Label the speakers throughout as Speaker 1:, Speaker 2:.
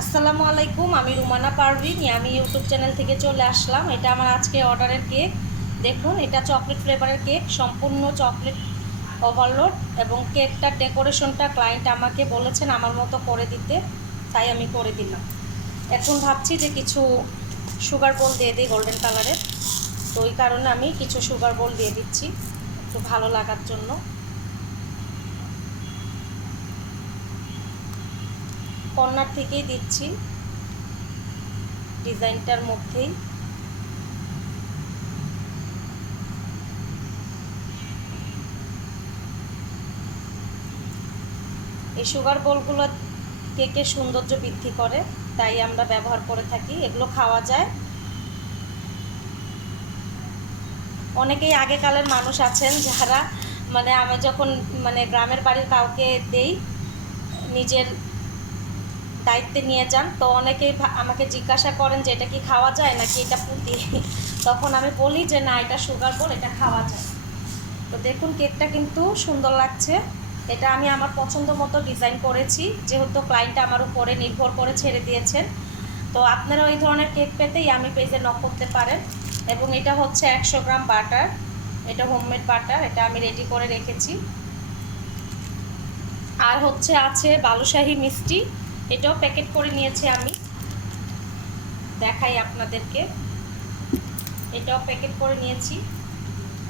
Speaker 1: আসসালামু আলাইকুম, আমি রুমানা পারভিন আমি ইউটিউব চ্যানেল থেকে চলে আসলাম। এটা আমার আজকে অর্ডারের কেক দেখুন, এটা চকলেট ফ্লেভারের কেক সম্পূর্ণ চকলেট ওভারলোড এবং কেকটার ডেকোরেশনটা ক্লায়েন্ট আমাকে বলেছেন আমার মতো করে দিতে, তাই আমি করে দিলাম। এখন ভাবছি যে কিছু সুগার বোল দিয়ে দিই গোল্ডেন কালারের তো ওই কারণে আমি কিছু সুগার বোল দিয়ে দিচ্ছি, একটু ভালো লাগার জন্য। কর্নার থেকেই দিচ্ছি। ডিজাইনটার মধ্যেই। এই সুগার বোলগুলো কেকের সৌন্দর্য বৃদ্ধি করে, তাই আমরা ব্যবহার করে থাকি। এগুলো খাওয়া যায়। অনেকেই আগেকালের মানুষ আছেন যারা মানে আমি যখন মানে গ্রামের বাড়ির কাউকে দেই, নিজের দায়িত্বে নিয়ে যান। তো অনেকেই আমাকে জিজ্ঞাসা করেন যে, এটা কি খাওয়া যায় নাকি এটা পুঁতি তখন আমি বলি যে, না, এটা সুগার বল এটা খাওয়া যায়। তো দেখুন, কেকটা কিন্তু সুন্দর লাগছে। এটা আমি আমার পছন্দ মতো ডিজাইন করেছি। যেহেতু ক্লায়েন্ট আমার উপরে নির্ভর করে ছেড়ে দিয়েছেন। তো আপনারা ওই ধরনের কেক পেতেই আমি পেজে নক করতে পারেন। এবং এটা হচ্ছে একশো গ্রাম বাটার এটা হোমমেড বাটার এটা আমি রেডি করে রেখেছি। আর হচ্ছে আছে বালুশাহী মিষ্টি। এটাও প্যাকেট করে নিয়েছি আমি। দেখাই আপনাদেরকে। এটাও প্যাকেট করে নিয়েছি।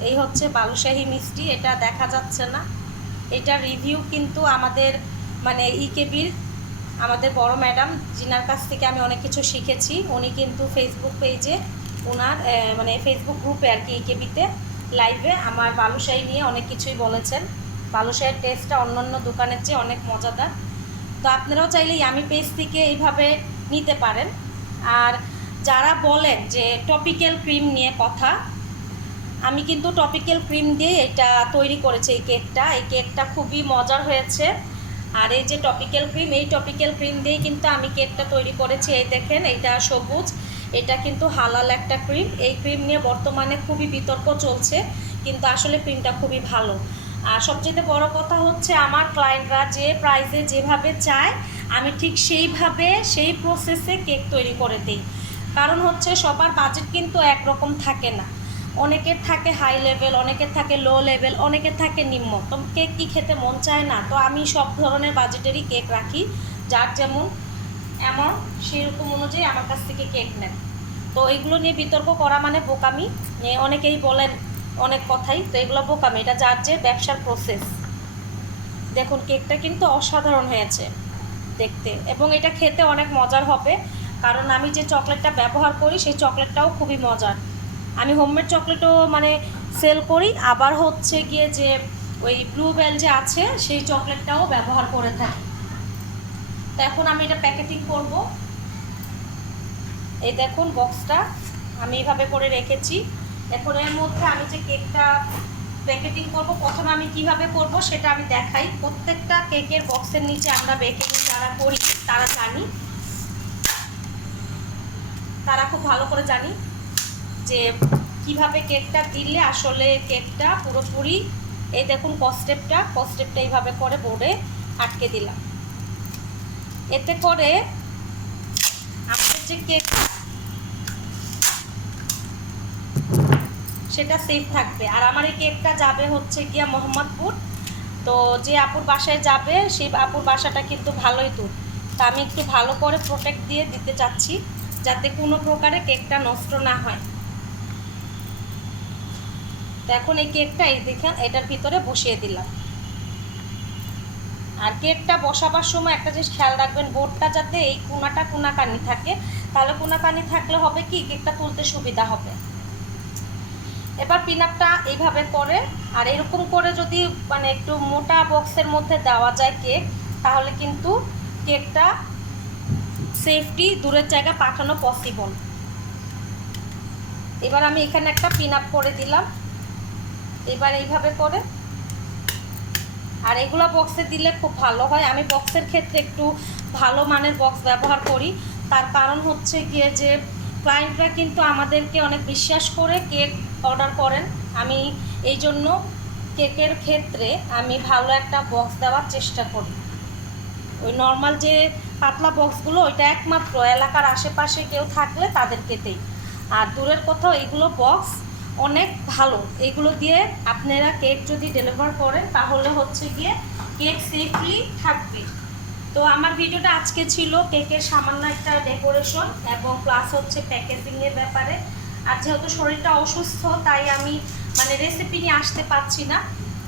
Speaker 1: এই হচ্ছে বালুশাহী মিষ্টি, এটা দেখা যাচ্ছে না। এটা রিভিউ কিন্তু আমাদের মানে ইকেবির আমাদের বড় ম্যাডাম, জিনার কাছ থেকে আমি অনেক কিছু শিখেছি। উনি কিন্তু ফেসবুক পেজে ওনার মানে ফেসবুক গ্রুপে আর কি ইকেবিতে লাইভে আমার বালুশাহী নিয়ে অনেক কিছুই বলেছেন। বালুশাহের টেস্টটা অন্যান্য দোকানের চেয়ে অনেক মজাদার। তো আপনারাও চাইলে আমি পেজ থেকে এইভাবে নিতে পারেন। আর যারা বলেন যে টপিক্যাল ক্রিম নিয়ে কথা, আমি কিন্তু টপিক্যাল ক্রিম দিয়ে এটা তৈরি করেছি এই কেকটা এই কেকটা খুবই মজার হয়েছে। আর এই যে টপিক্যাল ক্রিম এই টপিক্যাল ক্রিম দিয়েই কিন্তু আমি কেকটা তৈরি করেছি। এই দেখেন এটা সবুজ, এটা কিন্তু হালাল একটা ক্রিম এই ক্রিম নিয়ে বর্তমানে খুবই বিতর্ক চলছে, কিন্তু আসলে ক্রিমটা খুবই ভালো। আর সবচেয়ে বড় কথা হচ্ছে আমার ক্লায়েন্টরা যে প্রাইজে যেভাবে চায়, আমি ঠিক সেইভাবে সেই প্রসেসে কেক তৈরি করে দিই। কারণ হচ্ছে সবার বাজেট কিন্তু একরকম থাকে না। অনেকের থাকে হাই লেভেল অনেকের থাকে লো লেভেল অনেকের থাকে নিম্ন। তো কেক কি খেতে মন চায় না? তো আমি সব ধরনের বাজেটেরই কেক রাখি। যার যেমন এমন সেরকম অনুযায়ী আমার কাছ থেকে কেক নেন তো এগুলো নিয়ে বিতর্ক করা মানে বোকামি। অনেকেই বলেন অনেক কথাই, তো এগুলো বোকামি, এটা যার যে ব্যবসার প্রসেস দেখুন, কেকটা কিন্তু অসাধারণ হয়েছে দেখতে, এবং এটা খেতে অনেক মজার হবে, কারণ আমি যে চকলেটটা ব্যবহার করি, সেই চকলেটটাও খুবই মজার। আমি হোমমেড চকলেটও মানে সেল করি, আবার হচ্ছে গিয়ে যে ওই ব্লু বেল যে আছে, সেই চকলেটটাও ব্যবহার করে থাকি। তো এখন আমি এটা প্যাকেটিং করব। এই দেখুন বক্সটা আমি এইভাবে করে রেখেছি। এখন এর মধ্যে আমি যে কেকটা প্যাকেটিং করব, প্রথমে আমি কীভাবে করব সেটা আমি দেখাই। প্রত্যেকটা কেকের বক্সের নিচে আমরা বেকিং যারা করি, তারা জানি। তারা খুব ভালো করে জানি যে কীভাবে কেকটা দিলে আসলে কেকটা পুরোপুরি, এই দেখুন কস্টেপটা কস্টেপটা এইভাবে করে বোর্ডে আটকে দিলাম। এতে করে আমাদের যে কেক সেটা সেফ থাকবে। আর আমার এই কেকটা যাবে হচ্ছে গিয়া মোহাম্মদপুর। তো যে আপুর বাসায় যাবে, সেই আপুর বাসাটা কিন্তু ভালোই দূর। তা আমি একটু ভালো করে প্রোটেক্ট দিয়ে দিতে চাচ্ছি, যাতে কোনো প্রকারে কেকটা নষ্ট না হয়। তো এখন এই কেকটা এই দেখেন, এটার ভিতরে বসিয়ে দিলাম। আর কেকটা বসাবার সময় একটা জিনিস খেয়াল রাখবেন বোর্ডটা যাতে এই কোনাটা কোনাকানি থাকে। তাহলে কোনাকানি থাকলে হবে কি কেকটা তুলতে সুবিধা হবে। এবার পিনাপটা এইভাবে করে আর এরকম করে যদি মানে একটু মোটা বক্সের মধ্যে দেওয়া যায় কেক তাহলে কিন্তু কেকটা সেফটি দূরের জায়গায় পাঠানো পসিবল এবার আমি এখানে একটা পিন আপ করে দিলাম। এবার এইভাবে করে আর এগুলো বক্সে দিলে খুব ভালো হয়। আমি বক্সের ক্ষেত্রে একটু ভালো মানের বক্স ব্যবহার করি। তার কারণ হচ্ছে গিয়ে যে ক্লায়েন্টরা কিন্তু আমাদেরকে অনেক বিশ্বাস করে কেক অর্ডার করেন। আমি এই জন্য কেকের ক্ষেত্রে আমি ভালো একটা বক্স দেওয়ার চেষ্টা করি। ওই নর্মাল যে পাতলা বক্সগুলো ওইটা একমাত্র এলাকার আশেপাশে কেউ থাকলে তাদেরকে দেই আর দূরের কোথাও এগুলো বক্স অনেক ভালো। এগুলো দিয়ে আপনারা কেক যদি ডেলিভার করেন, তাহলে হচ্ছে গিয়ে কেক সেফলি থাকবে। তো আমার ভিডিওটা আজকে ছিল কেকের সামান্য একটা ডেকোরেশন এবং প্লাস হচ্ছে প্যাকেজিংয়ের ব্যাপারে আর যেহেতু শরীরটা অসুস্থ, তাই আমি মানে রেসিপি নিয়ে আসতে পারছি না।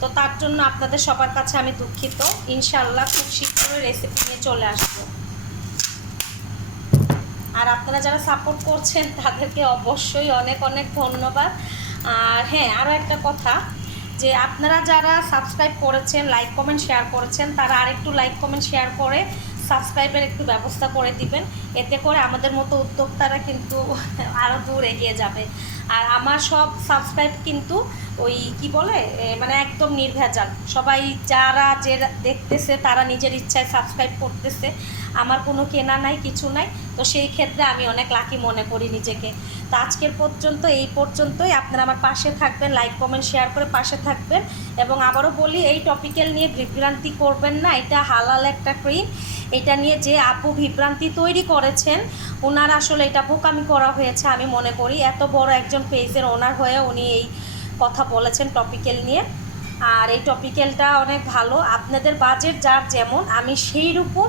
Speaker 1: তো তার জন্য আপনাদের সবার কাছে আমি দুঃখিত। ইনশাল্লাহ খুব শীঘ্রই রেসিপি নিয়ে চলে আসব। আর আপনারা যারা সাপোর্ট করছেন, তাদেরকে অবশ্যই অনেক অনেক ধন্যবাদ। আর হ্যাঁ আরও একটা কথা, যে আপনারা যারা সাবস্ক্রাইব করেছেন লাইক কমেন্ট শেয়ার করেছেন, তারা আরেকটু লাইক কমেন্ট শেয়ার করে সাবস্ক্রাইবের একটু ব্যবস্থা করে দিবেন। এতে করে আমাদের মতো উদ্যোক্তারা কিন্তু আরও দূর এগিয়ে যাবে। আর আমার সব সাবস্ক্রাইব কিন্তু ওই কি বলে মানে একদম নির্ভেজাল। সবাই যারা যে দেখতেছে, তারা নিজের ইচ্ছায় সাবস্ক্রাইব করতেছে। আমার কোনো কেনা নাই, কিছু নাই। তো সেই ক্ষেত্রে আমি অনেক লাকি মনে করি নিজেকে। তো আজকের পর্যন্ত, এই পর্যন্তই। আপনারা আমার পাশে থাকবেন লাইক কমেন্ট শেয়ার করে পাশে থাকবেন। এবং আবারও বলি, এই টপিক্যাল নিয়ে বিভ্রান্তি করবেন না। এটা হালাল একটা ক্রিম এটা নিয়ে যে আপু বিভ্রান্তি তৈরি করেছেন ওনার আসলে এটা বোকামি করা হয়েছে, আমি মনে করি। এত বড় একজন পেজের ওনার হয়ে উনি এই কথা বলেছেন টপিক্যাল নিয়ে। আর এই টপিক্যালটা অনেক ভালো। আপনাদের বাজেট যার যেমন, আমি সেই রকম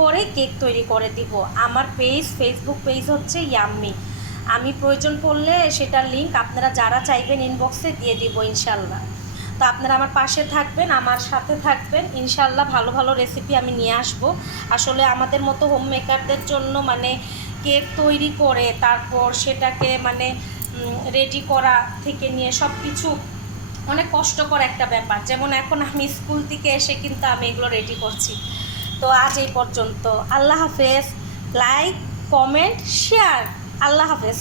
Speaker 1: করে কেক তৈরি করে দিব। আমার পেজ ফেসবুক পেজ হচ্ছে ইয়াম্মি আমি প্রয়োজন পড়লে সেটার লিংক আপনারা যারা চাইবেন ইনবক্সে দিয়ে দিব ইনশাল্লাহ তো আপনারা আমার পাশে থাকবেন, আমার সাথে থাকবেন। ইনশাল্লাহ ভালো ভালো রেসিপি আমি নিয়ে আসব। আসলে আমাদের মতো হোম মেকারদের জন্য মানে কেক তৈরি করে তারপর সেটাকে মানে রেডি করা থেকে নিয়ে সব কিছু অনেক কষ্টকর একটা ব্যাপার। যেমন এখন আমি স্কুল থেকে এসে কিন্তু আমি এগুলো রেডি করছি। তো আজ এই পর্যন্ত। আল্লাহ হাফেজ। লাইক কমেন্ট শেয়ার আল্লাহ হাফেজ।